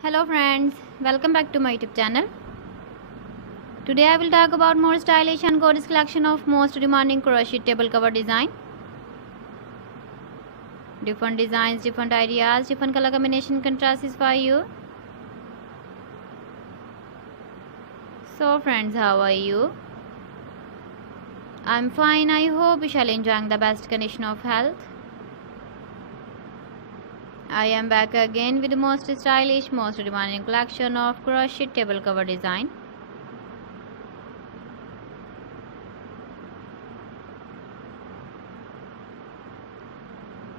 Hello friends, welcome back to my YouTube channel. Today I will talk about more stylish and gorgeous collection of most demanding crochet table cover design. Different designs, different ideas, different color combination contrasts for you. So friends, how are you? I'm fine. I hope you shall enjoying the best condition of health. I am back again with the most stylish, most demanding collection of crochet table cover design.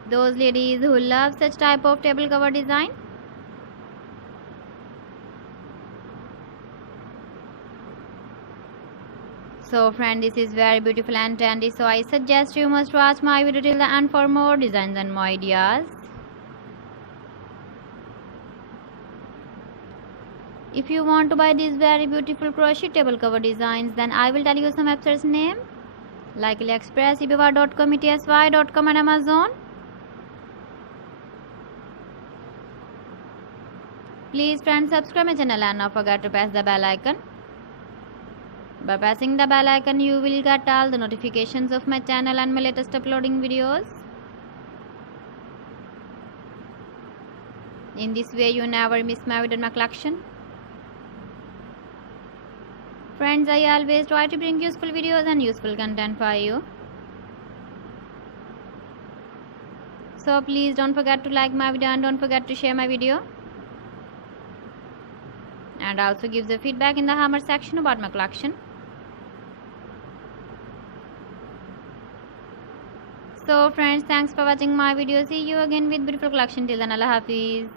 Those ladies who love such type of table cover design, so friend, this is very beautiful and trendy, so I suggest you must watch my video till the end for more designs and more ideas. If you want to buy these very beautiful crochet table cover designs, then I will tell you some websites name like AliExpress, eBay.com, ETSY.com and Amazon. Please friends, subscribe my channel and not forget to press the bell icon. By pressing the bell icon, you will get all the notifications of my channel and my latest uploading videos. In this way, you never miss my video in my collection. Friends, I always try to bring useful videos and useful content for you. So please don't forget to like my video and don't forget to share my video. And also give the feedback in the comment section about my collection. So friends, thanks for watching my video. See you again with beautiful collection. Till then, Allah Hafiz.